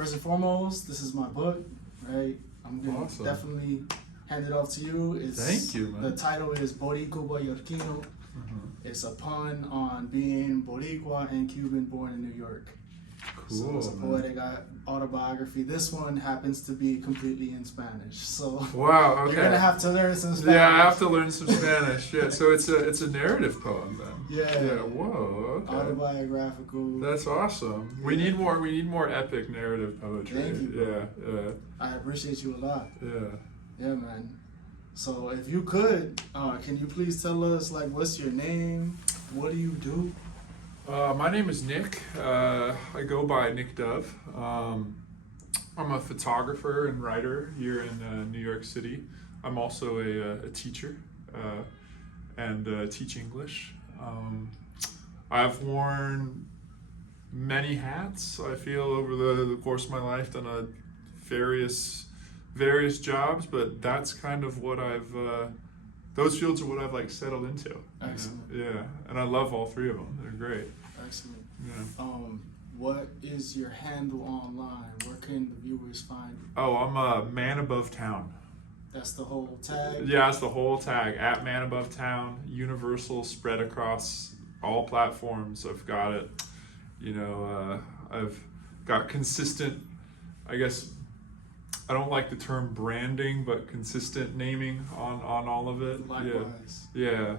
first and foremost, this is my book, right? I'm gonna definitely hand it off to you. Thank you, man. The title is Boricua Yorquino. It's a pun on being Boricua and Cuban born in New York. Cool. So it's a poetic autobiography. This one happens to be completely in Spanish. So wow, okay. You're gonna have to learn some Spanish. Yeah, I have to learn some Spanish. Yeah, so it's a narrative poem then. Yeah. Yeah. Whoa. Okay. Autobiographical. That's awesome. Yeah. We need more epic narrative poetry. Thank you. Yeah. I appreciate you a lot. Yeah. Yeah, man. So if you could, can you please tell us what's your name? What do you do? My name is Nick. I go by Nick Dove. I'm a photographer and writer here in New York City. I'm also a teacher and teach English. I've worn many hats, I feel, over the course of my life, done various jobs, but that's kind of what those fields are what I've settled into. Excellent. Yeah, and I love all three of them. They're great. Excellent. Yeah. What is your handle online? Where can the viewers find you? Oh, I'm a manabovetown. That's the whole tag? Yeah, it's the whole tag. At manabovetown, universal, spread across all platforms. I've got it. I've got consistent, I guess, I don't like the term branding, but consistent naming on all of it. Likewise. Yeah.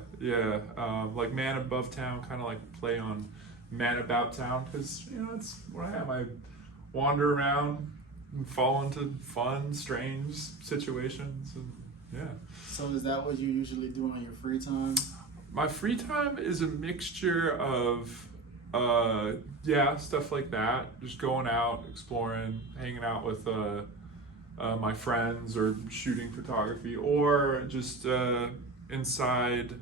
Like Man Above Town, kind of like play on Man About Town, because it's where I am. I wander around and fall into fun, strange situations, and yeah. So is that what you usually do on your free time? My free time is a mixture of stuff like that, just going out, exploring, hanging out with my friends, or shooting photography, or just inside,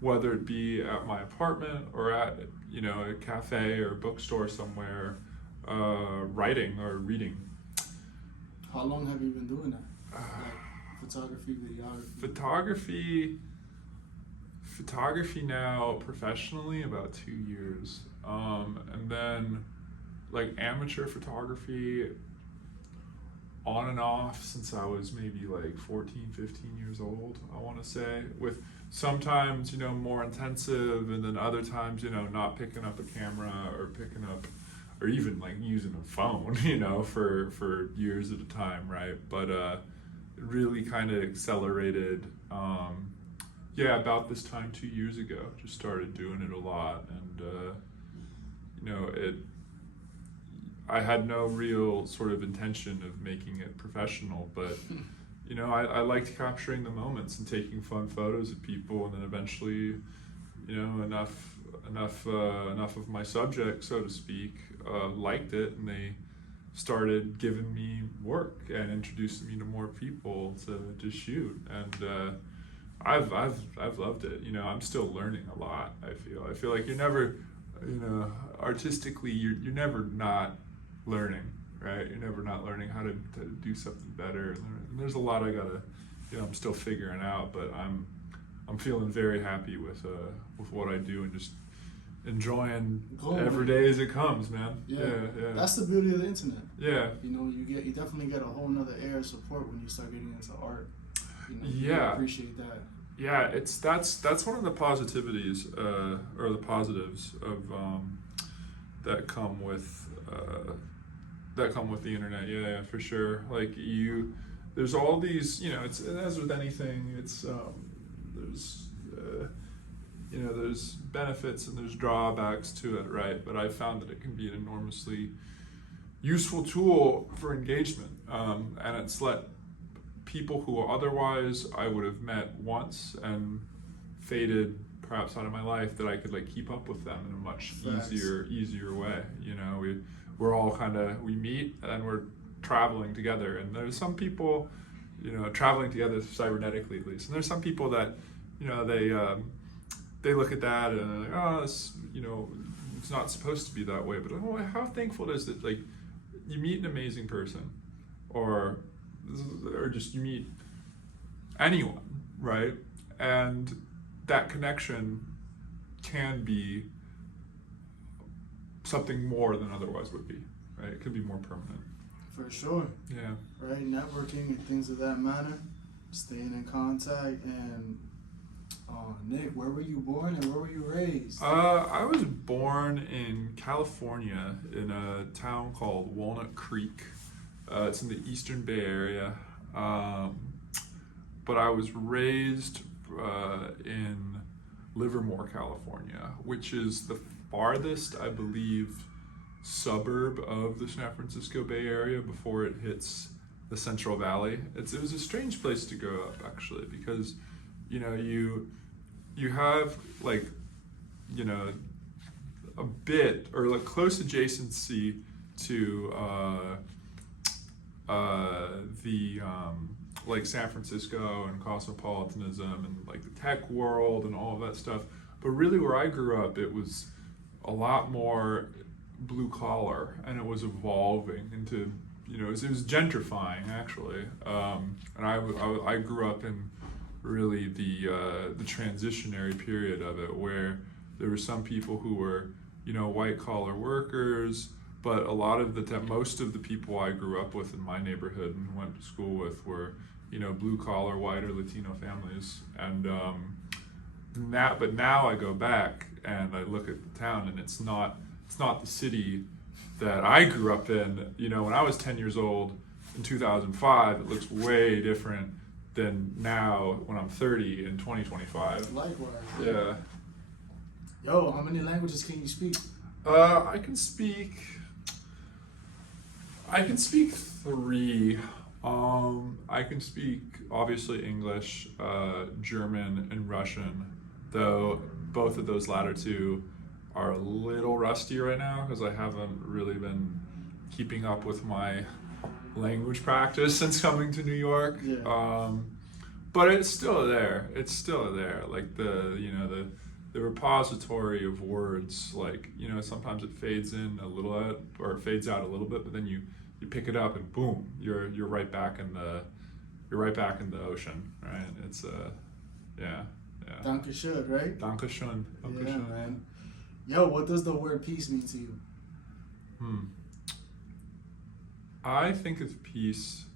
whether it be at my apartment or at a cafe or bookstore somewhere, writing or reading. How long have you been doing that? Photography, videography? Photography now professionally about 2 years, and then amateur photography on and off since I was maybe 14, 15 years old, I want to say, with sometimes, more intensive, and then other times, not picking up a camera or even using a phone, for years at a time, right? But it really kind of accelerated, about this time 2 years ago, just started doing it a lot, and I had no real sort of intention of making it professional, but I liked capturing the moments and taking fun photos of people, and then eventually, enough of my subject, so to speak, liked it, and they started giving me work and introducing me to more people to shoot, and I've loved it. I'm still learning a lot. I feel like you're never, artistically, you're never not learning, right? You're never not learning how to do something better. And there's a lot I gotta, I'm still figuring out, but I'm feeling very happy with what I do, and just enjoying every day as it comes, man. Yeah. That's the beauty of the internet. Yeah. You definitely get a whole nother air of support when you start getting into art. Yeah. I appreciate that. Yeah, that's one of the positivities, or the positives of that come with the internet. Yeah, for sure. There's all these, it's as with anything, it's there's benefits and there's drawbacks to it, right? But I found that it can be an enormously useful tool for engagement, and it's let people who otherwise I would have met once and faded perhaps out of my life, that I could keep up with them in a much easier way. We're all we meet and we're traveling together, and there's some people, traveling together cybernetically at least, and there's some people that, they look at that and they're like, oh, it's not supposed to be that way. But how thankful is it, you meet an amazing person, or just you meet anyone, right? And that connection can be something more than otherwise would be, right? It could be more permanent. For sure. Yeah. Right, networking and things of that matter, staying in contact. And Nick, where were you born and where were you raised? I was born in California in a town called Walnut Creek. It's in the Eastern Bay Area. But I was raised in Livermore, California, which is the farthest, I believe, suburb of the San Francisco Bay Area before it hits the Central Valley. It was a strange place to grow up, actually, because you have like a bit or like close adjacency to the like San Francisco and cosmopolitanism and like the tech world and all of that stuff. But really, where I grew up, it was a lot more blue collar, and it was evolving into, it was gentrifying actually. And I grew up in really the transitionary period of it, where there were some people who were white collar workers, but a lot of most of the people I grew up with in my neighborhood and went to school with were blue collar white or Latino families. And but now I go back and I look at the town, and it's not the city that I grew up in. When I was 10 years old in 2005, it looks way different than now when I'm 30 in 2025. Likewise. Yeah. Yo, how many languages can you speak? I can speak 3. I can speak obviously English, German, and Russian, though both of those latter two are a little rusty right now because I haven't really been keeping up with my language practice since coming to New York. Yeah. But it's still there. Like the repository of words, like sometimes it fades in a little bit, or it fades out a little bit, but then you pick it up and boom, you're right back in the ocean, right? It's yeah. Danke schön, right? Danke schön. Yeah, man. Yo, what does the word peace mean to you? I think of peace.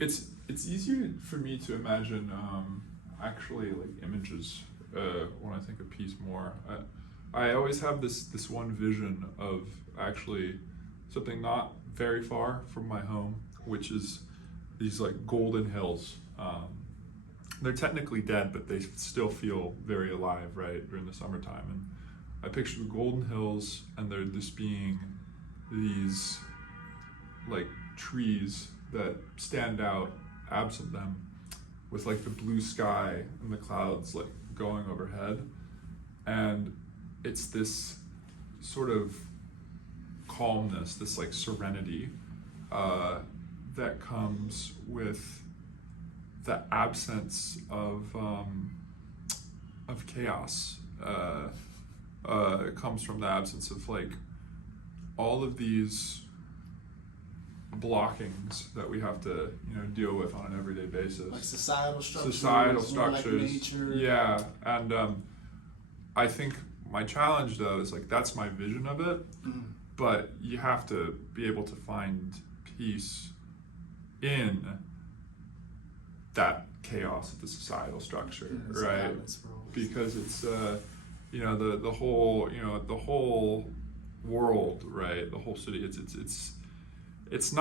It's easier for me to imagine actually like images when I think of peace more. I always have this one vision of actually something not very far from my home, which is these like golden hills. They're technically dead, but they still feel very alive, right, during the summertime. And I picture the golden hills, and there just being these like trees that stand out absent them, with like the blue sky and the clouds like going overhead. And it's this sort of calmness, this like serenity that comes with the absence of chaos. It comes from the absence of like all of these blockings that we have to deal with on an everyday basis, like societal structures, like nature. Yeah. And I think my challenge though is like that's my vision of it. But you have to be able to find peace in that chaos of the societal structure, right? Balance, because it's the whole world, right? The whole city. It's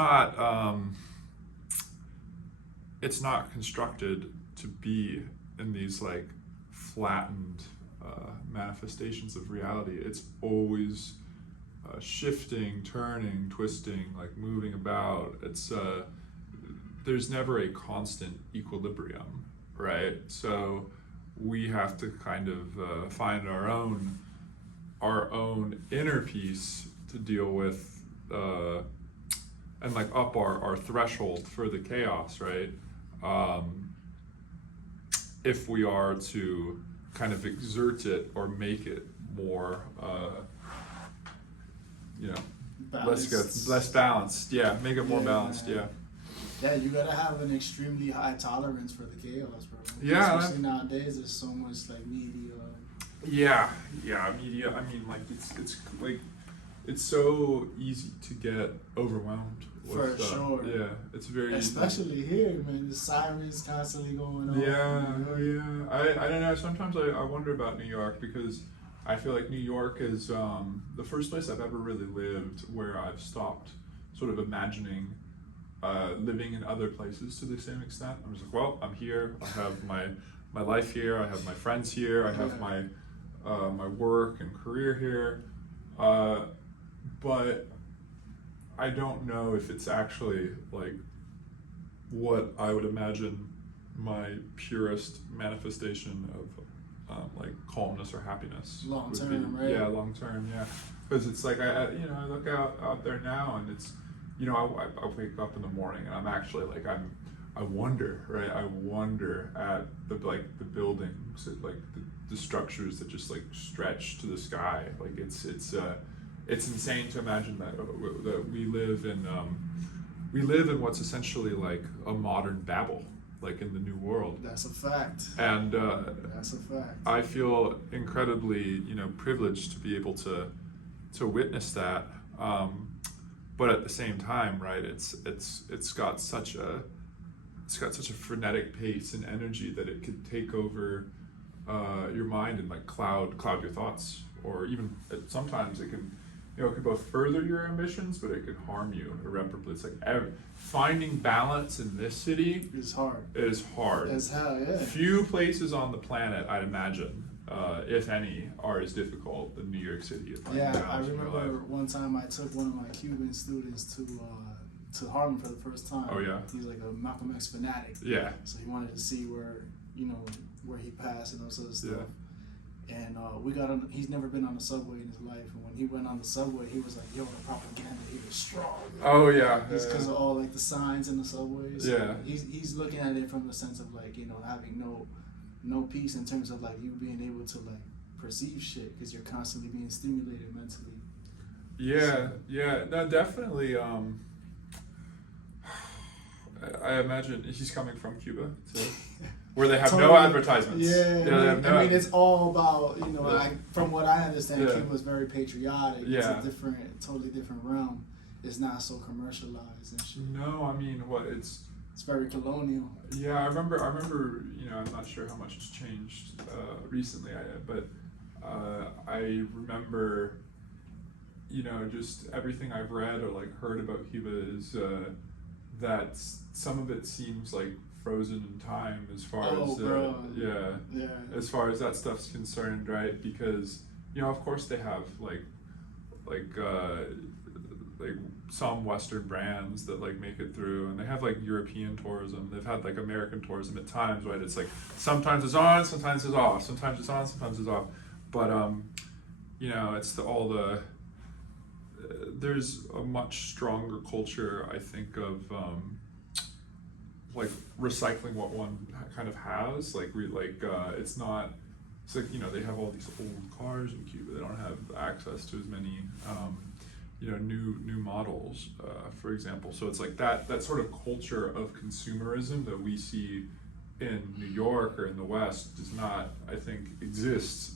not constructed to be in these like flattened manifestations of reality. It's always shifting, turning, twisting, like moving about. It's there's never a constant equilibrium, right? So we have to kind of find our own inner peace to deal with and like up our threshold for the chaos, right? If we are to kind of exert it or make it more less balanced. Yeah, make it more balanced. Yeah. Yeah, you gotta have an extremely high tolerance for the chaos, bro. Yeah. Especially nowadays, there's so much like media. Yeah, media. I mean, like it's like it's so easy to get overwhelmed with, For sure. yeah, it's very Especially here, man. The sirens constantly going on. yeah. I don't know. Sometimes I wonder about New York because I feel like New York is the first place I've ever really lived where I've stopped sort of imagining living in other places to the same extent. I'm just like, well, I'm here. I have my life here. I have my friends here. I have my my work and career here. But I don't know if it's actually like what I would imagine my purest manifestation of like calmness or happiness Long would term, be. right? Yeah, long term, yeah. Because it's like I look out there now and it's I wake up in the morning and I'm actually like I wonder, right? I wonder at the buildings, at the structures that just like stretch to the sky. Like it's insane to imagine that we live in what's essentially like a modern Babel, like in the New World. That's a fact. And that's a fact. I feel incredibly, privileged to be able to witness that. But at the same time, right? It's got such a frenetic pace and energy that it could take over your mind and like cloud your thoughts, or even sometimes it can. It could both further your ambitions, but it could harm you irreparably. It's like finding balance in this city is hard. Is hard. As hell, yeah. Few places on the planet, I'd imagine, if any, are as difficult than New York City. Yeah, I remember one time I took one of my Cuban students to Harlem for the first time. Oh yeah. He's like a Malcolm X fanatic. Yeah. So he wanted to see where he passed and those other stuff. Yeah. And we got on. He's never been on the subway in his life, and when he went on the subway, he was like, "Yo, the propaganda here is strong." Oh yeah. It's because of all like the signs in the subways. Yeah. He's looking at it from the sense of like having no peace in terms of like you being able to like perceive shit because you're constantly being stimulated mentally. Yeah. Yeah. No, definitely. I imagine he's coming from Cuba too. Where they have totally, no advertisements. Yeah, they have no. I mean, it's all about from what I understand, Yeah. Cuba's very patriotic. Yeah. It's a totally different realm. It's not so commercialized and shit. No, I mean, it's very colonial. Yeah, I remember. I'm not sure how much has changed recently. But I remember, just everything I've read or like heard about Cuba is that some of it seems like frozen in time as far as as far as that stuff's concerned, right? Because of course they have like some Western brands that like make it through, and they have like European tourism. They've had like American tourism at times, right? It's like sometimes it's on, sometimes it's off, sometimes it's on, sometimes it's off. But it's there's a much stronger culture, I think, of like recycling what one kind of has. It's not. It's like they have all these old cars in Cuba. They don't have access to as many new models, for example. So it's like that sort of culture of consumerism that we see in New York or in the West does not, I think, exist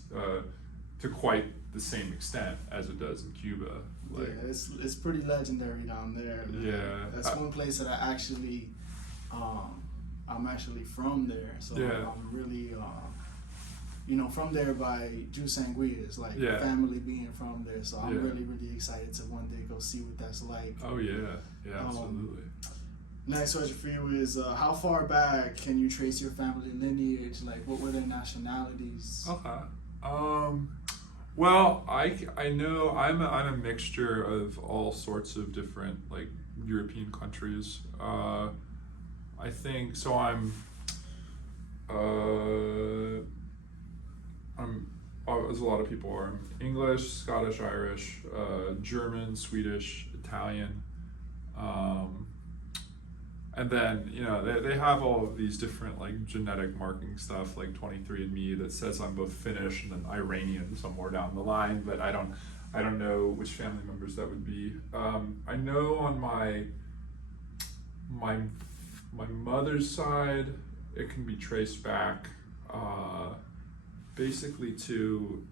to quite the same extent as it does in Cuba. Yeah, it's pretty legendary down there. Man. Yeah, that's one place that I actually, I'm actually from there, so I'm really, from there by Jus Sanguinis, like family being from there. So I'm really, really excited to one day go see what that's like. Oh yeah, absolutely. Next question for you is, how far back can you trace your family lineage? Like, what were their nationalities? Okay. Well, I know I'm a mixture of all sorts of different like European countries. I think so. I'm as a lot of people are. I'm English, Scottish, Irish, German, Swedish, Italian. And then, they have all of these different like genetic marking stuff like 23andMe that says I'm both Finnish and then Iranian somewhere down the line, but I don't know which family members that would be. I know on my mother's side, it can be traced back basically to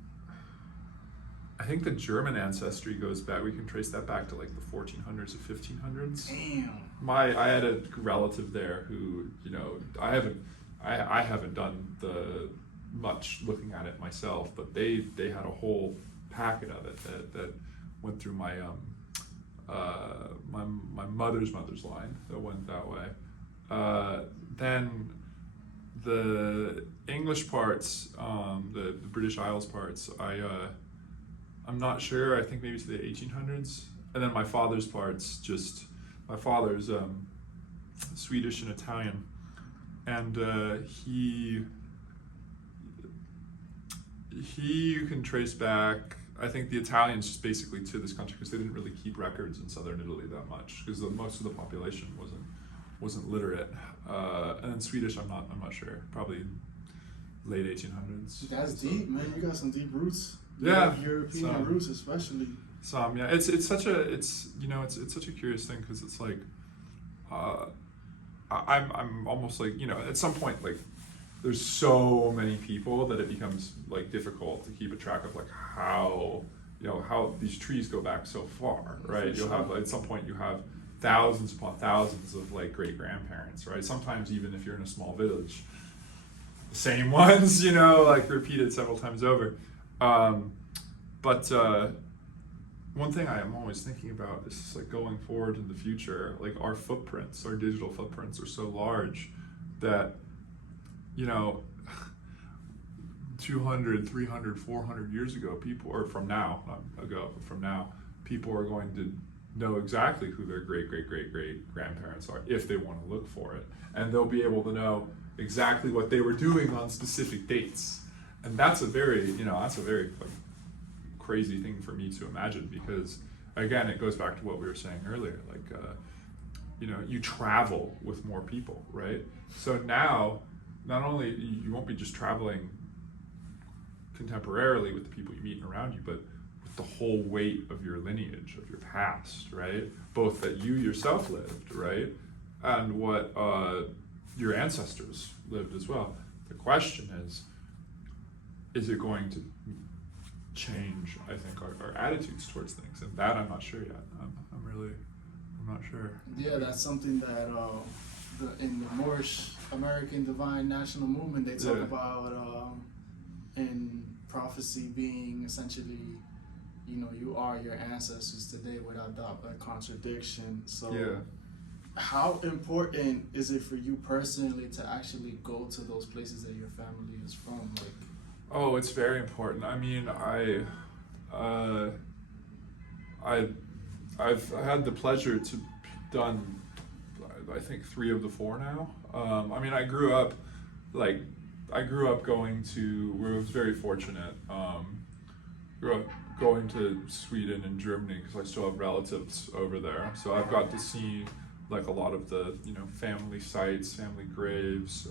I think the German ancestry goes back. We can trace that back to like the 1400s or 1500s. Damn. I had a relative there who, you know, I haven't done the much looking at it myself, but they had a whole packet of it that went through my my mother's line that went that way. Then the English parts, the British Isles parts, I'm not sure. I think maybe to the 1800s. And then my father's parts, my father's Swedish and Italian, and he you can trace back. I think the Italians just basically to this country because they didn't really keep records in southern Italy that much because most of the population wasn't literate. And then Swedish, I'm not sure. Probably late 1800s. That's deep, man. You got some deep roots. Yeah, European roots especially. Some, yeah. It's such a curious thing because it's like, I'm almost like, you know, at some point like there's so many people that it becomes like difficult to keep a track of like how these trees go back so far, right? You'll have at some point you have thousands upon thousands of like great grandparents, right? Sometimes even if you're in a small village, the same ones, you know, like repeated several times over. But one thing I am always thinking about is like going forward in the future, like our digital footprints are so large that, you know, 200, 300, 400 years ago, people people are going to know exactly who their great grandparents are if they want to look for it. And they'll be able to know exactly what they were doing on specific dates. And that's a very like crazy thing for me to imagine because, again, it goes back to what we were saying earlier, like, you know, you travel with more people, right? So now, not only you won't be just traveling contemporarily with the people you meet around you, but with the whole weight of your lineage, of your past, right? Both that you yourself lived, right? And what your ancestors lived as well. The question is it going to change, I think, our attitudes towards things? And that I'm not sure yet. I'm not sure. Yeah, that's something that in the Moorish American Divine National Movement, they talk about in prophecy being essentially, you know, you are your ancestors today without a contradiction. So how important is it for you personally to actually go to those places that your family is from? Like, oh, it's very important. I mean, I've had the pleasure to done, I think 3 of the 4 now. I mean, I grew up going to, where I was very fortunate, grew up going to Sweden and Germany because I still have relatives over there. So I've got to see like a lot of the, you know, family sites, family graves,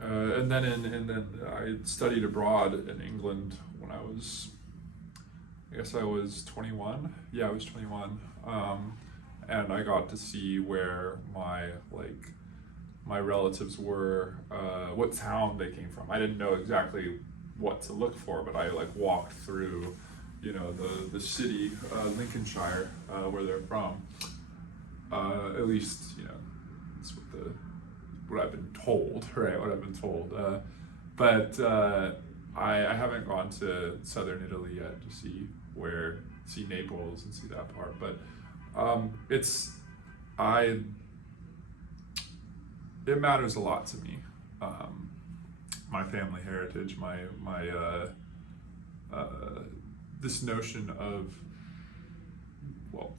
and then I studied abroad in England when I was 21. Yeah, I was 21. And I got to see where my relatives were, what town they came from. I didn't know exactly what to look for, but I like walked through, you know, the city, Lincolnshire, where they're from. At least, you know, that's what I've been told, right? What I've been told. But I haven't gone to southern Italy yet to see Naples and see that part. But it matters a lot to me. My family heritage, my this notion of, well,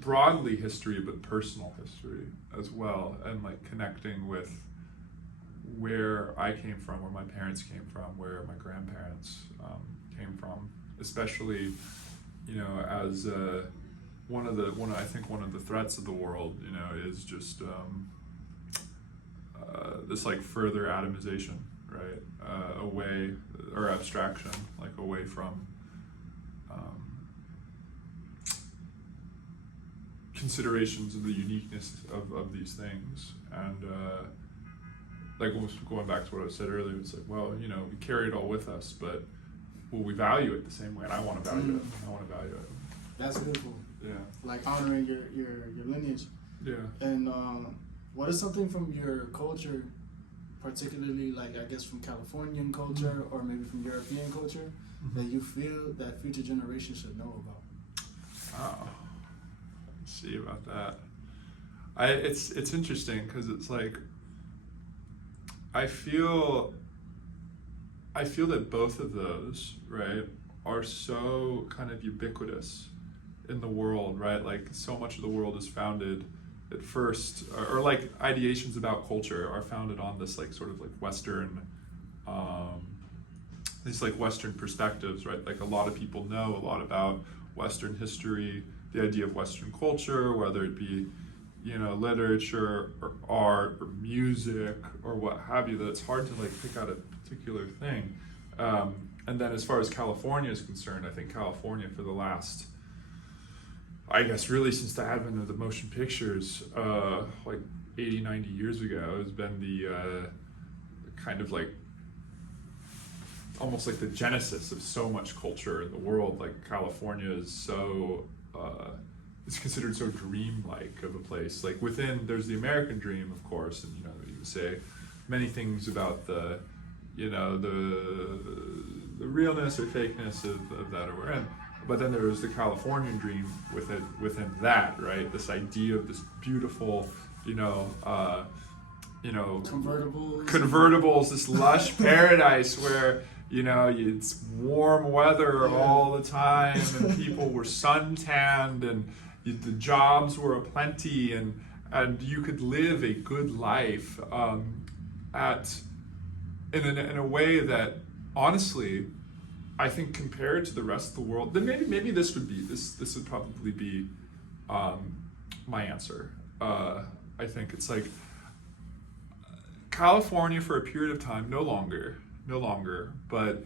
broadly history, but personal history as well, and like connecting with where I came from, where my parents came from, where my grandparents came from, especially, you know, as one of the threats of the world, you know, is just this like further atomization, right? Away, or abstraction, like away from considerations of the uniqueness of these things. And like going back to what I said earlier, it's like, well, you know, we carry it all with us, but will we value it the same way? And I want to value it. I want to value it. That's beautiful. Yeah. Like honoring your lineage. Yeah. And what is something from your culture, particularly like I guess from Californian culture or maybe from European culture, that you feel that future generations should know about? Oh, let's see about that. It's interesting because it's like I feel that both of those, right, are so kind of ubiquitous in the world, right? Like so much of the world is founded at first, or like ideations about culture are founded on this like sort of like Western, these like Western perspectives, right? Like a lot of people know a lot about Western history, the idea of Western culture, whether it be, you know, literature or art or music or what have you, that it's hard to like pick out a particular thing. And then as far as California is concerned, I think California for the last, I guess really since the advent of the motion pictures, like 80, 90 years ago, has been the kind of like almost like the genesis of so much culture in the world. Like California is so, it's considered so dream-like of a place. Like within, there's the American dream, of course, and you know, you can say many things about the, you know, the realness or fakeness of that or we're in. But then there was the Californian dream within that, right? This idea of this beautiful, convertibles, this lush paradise where, you know, it's warm weather all the time, and people were suntanned, and the jobs were aplenty, and you could live a good life in a way that, honestly, I think compared to the rest of the world, then maybe this would probably be my answer. I think it's like California for a period of time, no longer, but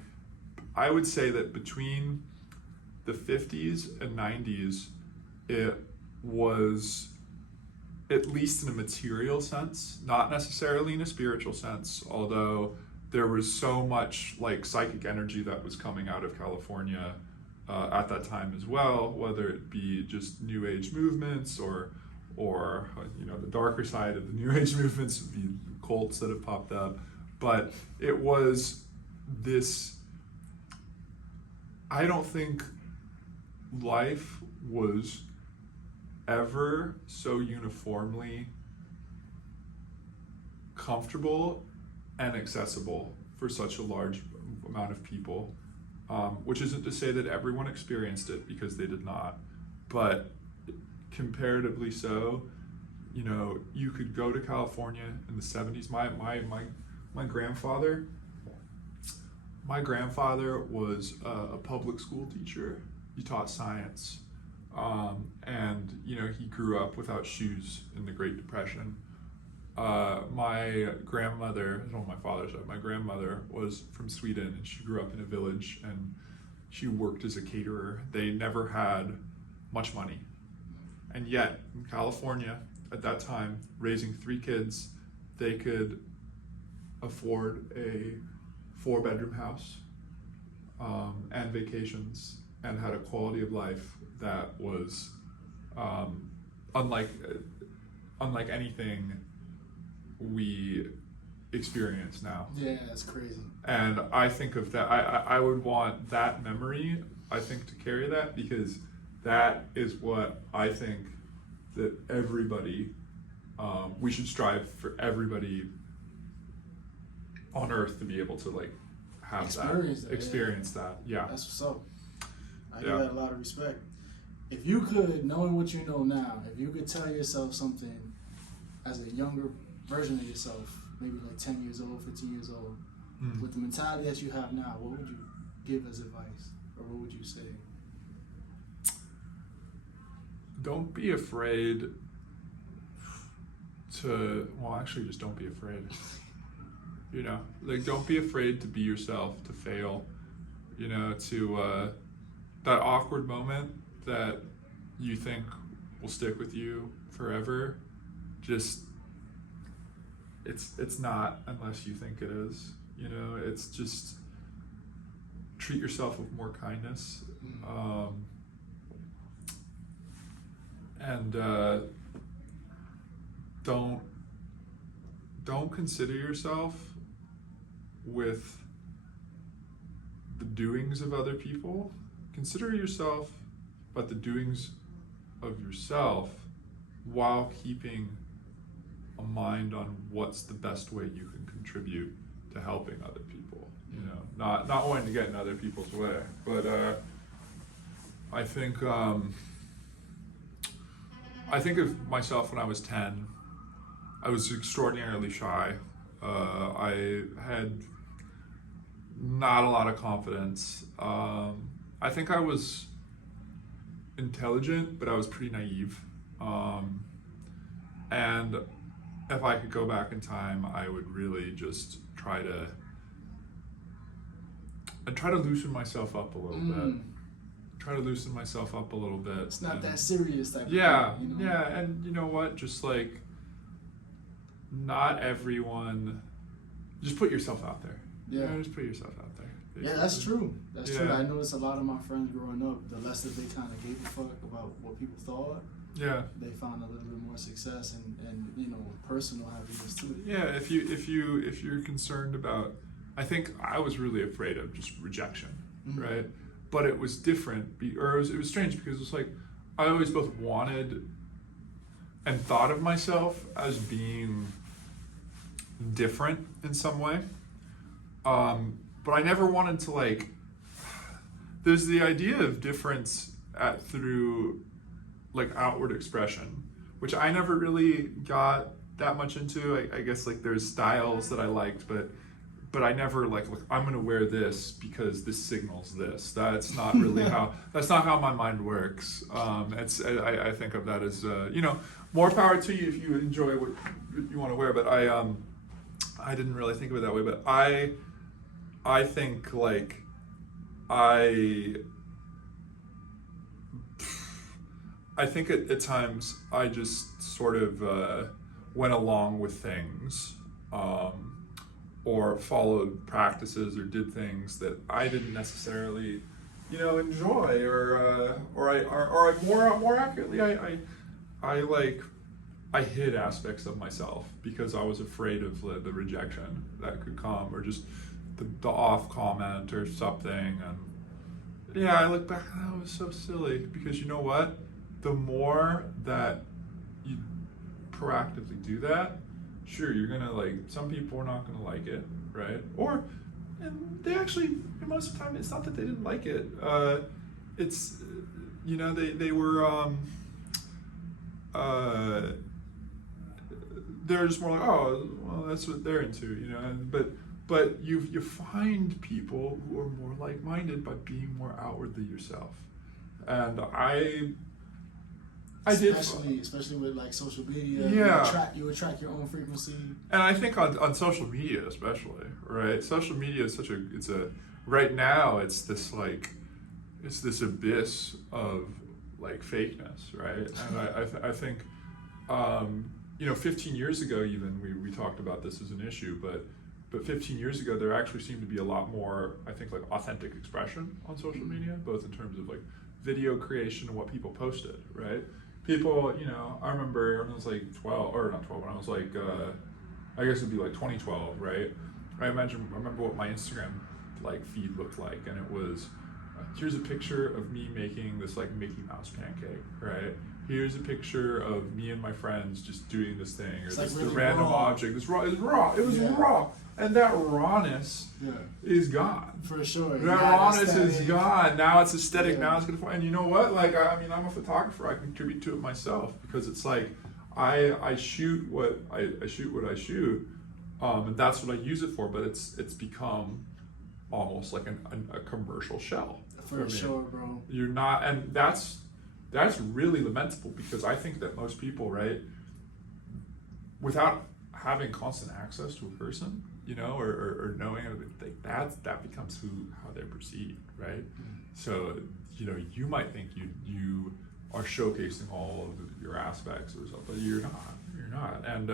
I would say that between the 50s and 90s, it was, at least in a material sense, not necessarily in a spiritual sense, although there was so much like psychic energy that was coming out of California at that time as well, whether it be just New Age movements or you know, the darker side of the New Age movements, the cults that have popped up. But it was this, I don't think life was ever so uniformly comfortable and accessible for such a large amount of people, which isn't to say that everyone experienced it, because they did not, but comparatively so. You know, you could go to California in the 70s. My grandfather was a public school teacher. He taught science, and you know, he grew up without shoes in the Great Depression. My grandmother, on my father's side, my grandmother was from Sweden, and she grew up in a village, and she worked as a caterer. They never had much money, and yet in California at that time, raising 3 kids, they could afford a 4-bedroom house and vacations, and had a quality of life that was unlike anything we experience now. Yeah, that's crazy. And I think of that, I would want that memory, I think, to carry that, because that is what I think that everybody, we should strive for everybody on earth to be able to like have experience that. Yeah. That's what's up. I give that a lot of respect. If you could, knowing what you know now, if you could tell yourself something as a younger version of yourself, maybe like 10 years old, 15 years old, with the mentality that you have now, what would you give as advice? Or what would you say? Don't be afraid just don't be afraid. You know, like, don't be afraid to be yourself, to fail, you know, to that awkward moment that you think will stick with you forever. Just, it's not, unless you think it is, you know. It's just treat yourself with more kindness. And don't consider yourself with the doings of other people. Consider yourself about the doings of yourself while keeping a mind on what's the best way you can contribute to helping other people. You know, not wanting to get in other people's way, but I think of myself when I was 10. I was extraordinarily shy. I had not a lot of confidence. I think I was intelligent, but I was pretty naive. And if I could go back in time, I would really just try to loosen myself up a little bit. Try to loosen myself up a little bit. It's not that serious type of thing, yeah, and you know what? Just like, not everyone. Just put yourself out there. Yeah, just put yourself out there. Basically. Yeah, that's true. That's true. I noticed a lot of my friends growing up, the less that they kind of gave a fuck about what people thought. Yeah. They found a little bit more success and personal happiness too. Yeah, if you're concerned about, I think I was really afraid of just rejection, right? But it was different, it was strange because it was like I always both wanted and thought of myself as being different in some way, but I never wanted to like. There's the idea of difference through like outward expression, which I never really got that much into. I guess like there's styles that I liked, but I never like, look, I'm gonna wear this because this signals this. That's not really that's not how my mind works. I think of that as more power to you if you enjoy what you want to wear, but I didn't really think of it that way. But I think like I think at times I just sort of went along with things, or followed practices or did things that I didn't necessarily, enjoy, or more accurately, I hid aspects of myself because I was afraid of the rejection that could come, or just the off comment or something. And yeah, I look back, that was so silly, because you know what? The more that you proactively do that, sure, you're gonna some people are not gonna like it, right? And they actually, most of the time, it's not that they didn't like it. It's, they were, they're just more like, oh, well, that's what they're into, But you find people who are more like-minded by being more outwardly yourself, and especially with like social media. Yeah, you attract your own frequency. And I think on social media especially, right? Social media is right now it's this abyss of like fakeness, right? And I think 15 years ago even we talked about this as an issue, but 15 years ago there actually seemed to be a lot more, I think, like authentic expression on social media, both in terms of like video creation and what people posted, right? People, I remember when I was like 12, or not 12, when I was like, I guess it'd be like 2012, right? I remember what my Instagram like feed looked like, and it was, here's a picture of me making this like Mickey Mouse pancake, right? Here's a picture of me and my friends just doing this thing, or this really random object. It was raw. And that rawness is gone. For sure. That rawness is gone. Now it's aesthetic. Now it's gonna find. And you know what? Like, I'm a photographer. I contribute to it myself, because it's like I shoot what I shoot, and that's what I use it for. But it's become almost like a commercial shell. For sure, bro. You're not, and that's really lamentable, because I think that most people, right, without having constant access to a person, or knowing that becomes how they're perceived, right? So, you might think you are showcasing all of your aspects or something, but you're not. And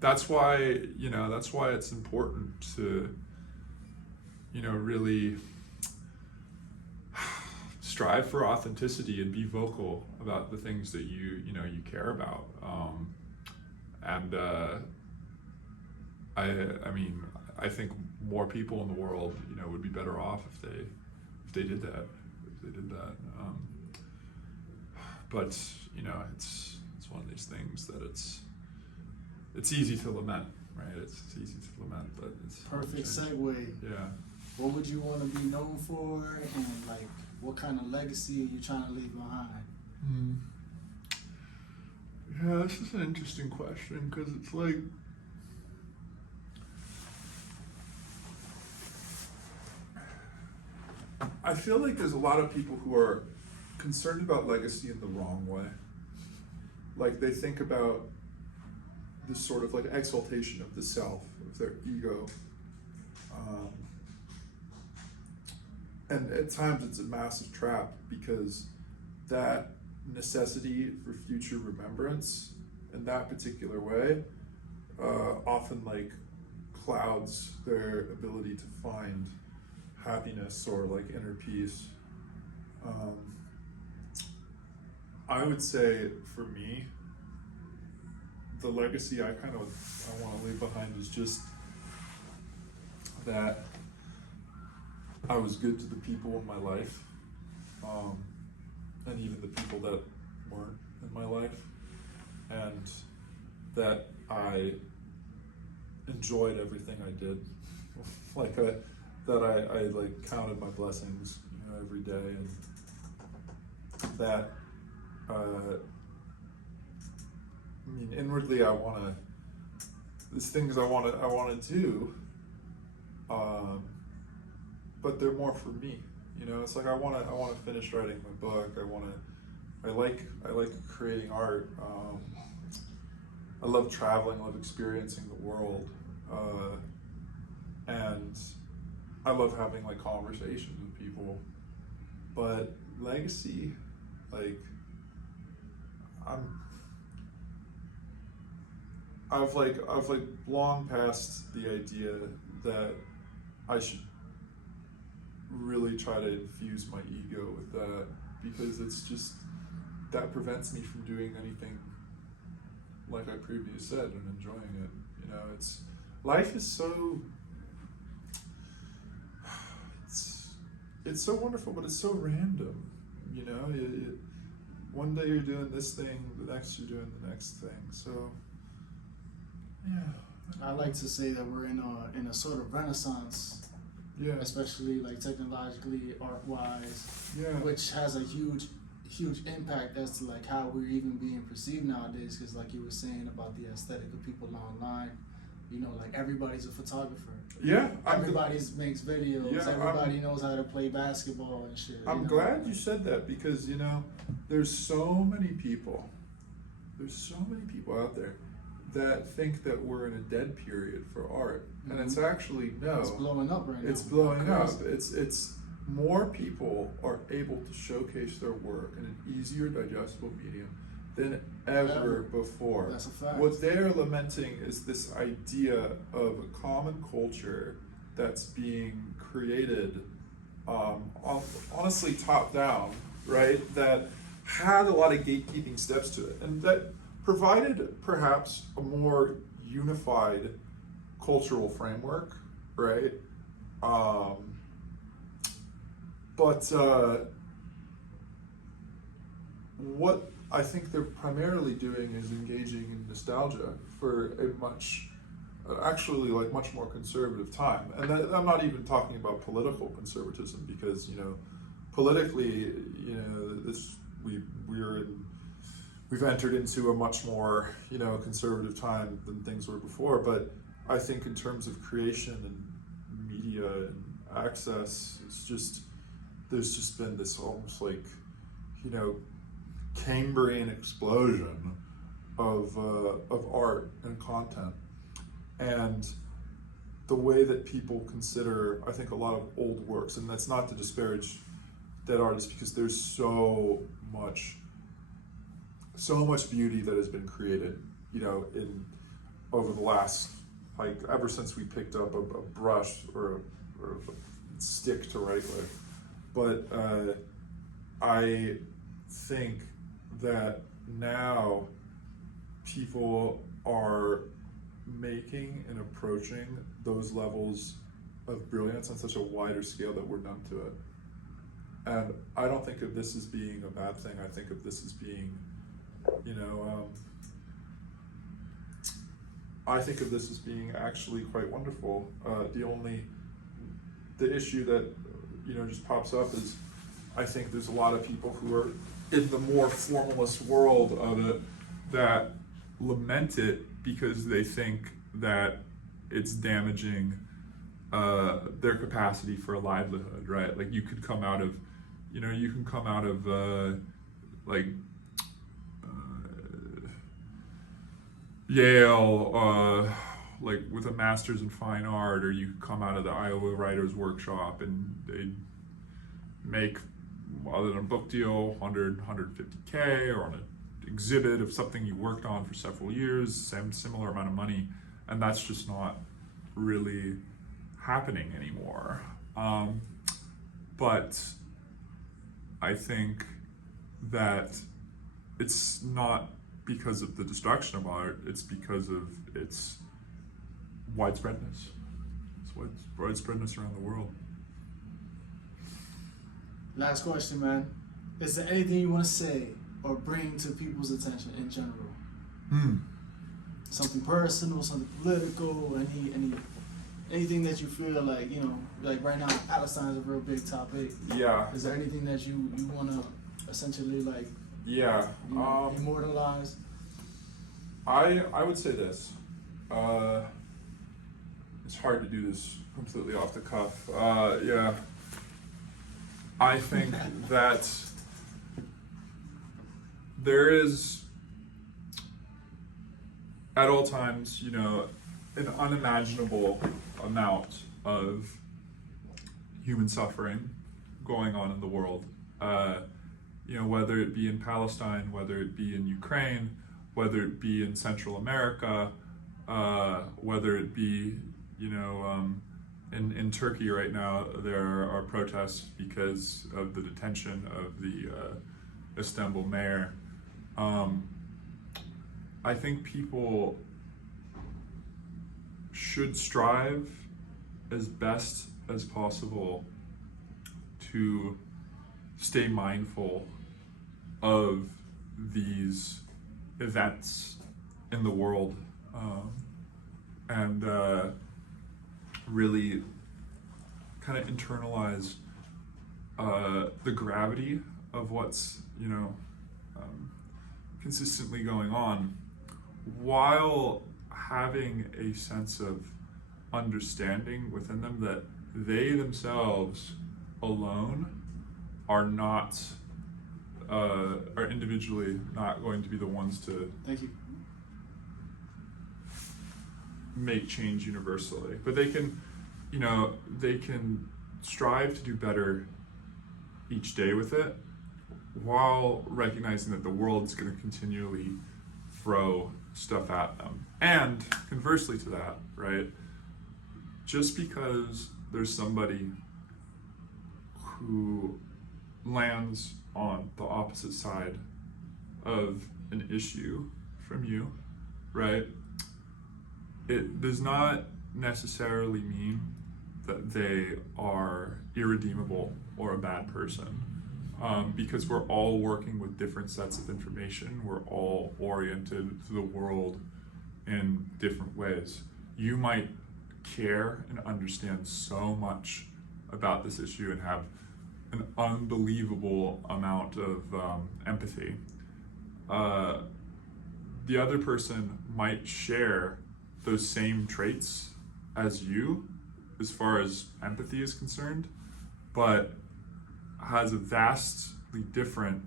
that's why it's important to, really strive for authenticity and be vocal about the things that you care about. And I mean, I think more people in the world, would be better off if they did that. But it's one of these things that it's easy to lament, right? It's easy to lament, but it's perfect segue. Yeah. What would you want to be known for, and like what kind of legacy are you trying to leave behind? Yeah, this is an interesting question because it's like, I feel like there's a lot of people who are concerned about legacy in the wrong way. Like they think about this sort of like exaltation of the self, of their ego. And at times it's a massive trap because that necessity for future remembrance in that particular way often like clouds their ability to find happiness or like inner peace. I would say for me, the legacy I want to leave behind is just that I was good to the people in my life, and even the people that weren't in my life, and that I enjoyed everything I did. Like that I like counted my blessings, every day, and that I mean, inwardly, there's things I want to do, but they're more for me. It's like I want to finish writing my book. I like creating art. I love traveling. I love experiencing the world, and I love having like conversations with people. But legacy, like I've long past the idea that I should really try to infuse my ego with that, because it's just, that prevents me from doing anything like I previously said and enjoying it. Life is so, it's so wonderful, but it's so random. One day you're doing this thing, the next you're doing the next thing. So, yeah. I like to say that we're in a sort of renaissance. Yeah. Especially like technologically, art-wise. Yeah. Which has a huge impact as to like how we're even being perceived nowadays. Because like you were saying about the aesthetic of people online, like everybody's a photographer. Yeah. Everybody makes videos. Yeah, everybody knows how to play basketball and shit. I'm glad you said that, because there's so many people out there that think that we're in a dead period for art, and it's actually no. It's blowing up right now. It's blowing up. It's more people are able to showcase their work in an easier digestible medium than ever before. That's a fact. What they're lamenting is this idea of a common culture that's being created, honestly top down, right? That had a lot of gatekeeping steps to it, and that provided perhaps a more unified cultural framework, right? But what I think they're primarily doing is engaging in nostalgia for a much more conservative time. And I'm not even talking about political conservatism, because, politically, we've entered into a much more, conservative time than things were before. But I think in terms of creation and media and access, there's just been this almost like, Cambrian explosion of art and content, and the way that people consider, I think, a lot of old works, and that's not to disparage dead artists, because there's so much beauty that has been created, in over the last, like, ever since we picked up a brush or a stick to write with. But I think that now people are making and approaching those levels of brilliance on such a wider scale that we're numb to it. And I don't think of this as being a bad thing. I think of this as being, I think of this as being actually quite wonderful. The issue that, just pops up is, I think there's a lot of people who are in the more formalist world of it that lament it because they think that it's damaging their capacity for a livelihood, right? Like you can come out of Yale, like with a master's in fine art, or you could come out of the Iowa Writers Workshop and they make, other than a book deal, 150K, or on an exhibit of something you worked on for several years, similar amount of money, and that's just not really happening anymore. But I think that it's not because of the destruction of art, it's because of its widespreadness. It's widespreadness around the world. Last question, man. Is there anything you want to say or bring to people's attention in general? Something personal, something political, anything that you feel like, like right now, Palestine is a real big topic. Yeah. Is there anything that you want to essentially immortalize? I would say this. It's hard to do this completely off the cuff. I think that there is, at all times, an unimaginable amount of human suffering going on in the world. Whether it be in Palestine, whether it be in Ukraine, whether it be in Central America, whether it be, in Turkey right now, there are protests because of the detention of the Istanbul mayor. I think people should strive as best as possible to stay mindful of these events in the world, and really kind of internalize the gravity of what's consistently going on, while having a sense of understanding within them that they themselves alone are not are individually not going to be the ones to Thank you. make change universally, but they can strive to do better each day with it, while recognizing that the world's going to continually throw stuff at them. And conversely to that, right, just because there's somebody who lands on the opposite side of an issue from you, right, it does not necessarily mean that they are irredeemable or a bad person, because we're all working with different sets of information. We're all oriented to the world in different ways. You might care and understand so much about this issue and have an unbelievable amount of empathy. The other person might share those same traits as you as far as empathy is concerned, but has a vastly different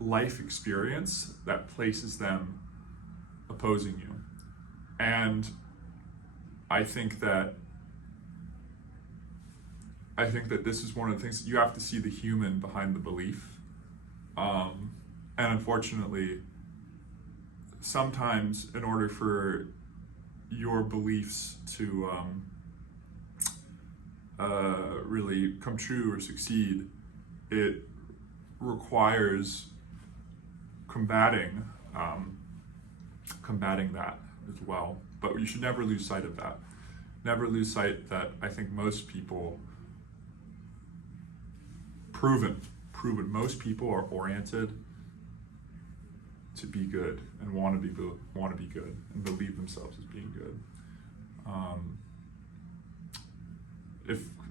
life experience that places them opposing you. And I think that this is one of the things that you have to see the human behind the belief. And unfortunately, sometimes in order for your beliefs to really come true or succeed, it requires combating that as well. But you should never lose sight of that. Never lose sight that I think most people, proven, most people are oriented to be good and want to be good and believe themselves as being good.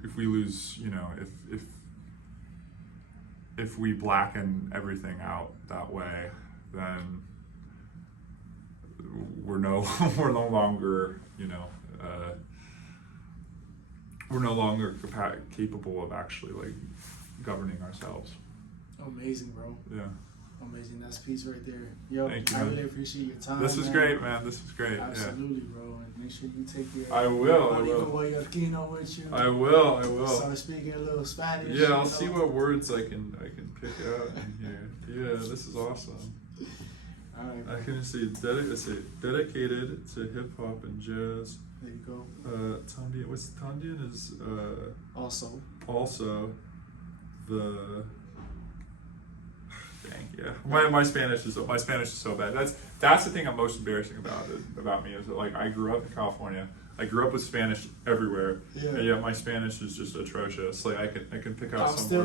If we lose, if we blacken everything out that way, then we're no longer, we're no longer capable of actually like governing ourselves. Amazing, bro. Yeah. Amazing. That's peace right there. Yo, thank you, I really appreciate your time. This was great, man. This was great. Absolutely, bro. And make sure you take your I will. with you. I will. Start speaking a little Spanish. Yeah, I'll see what words I can pick out in here. Yeah, this is awesome. All right, I can see dedicated to hip hop and jazz. There you go. Tandian is also the dang, yeah. My Spanish is so bad. That's the thing I'm most embarrassing about me is that like I grew up in California. I grew up with Spanish everywhere. Yeah. And yet my Spanish is just atrocious. Like I can pick out I'm some still words.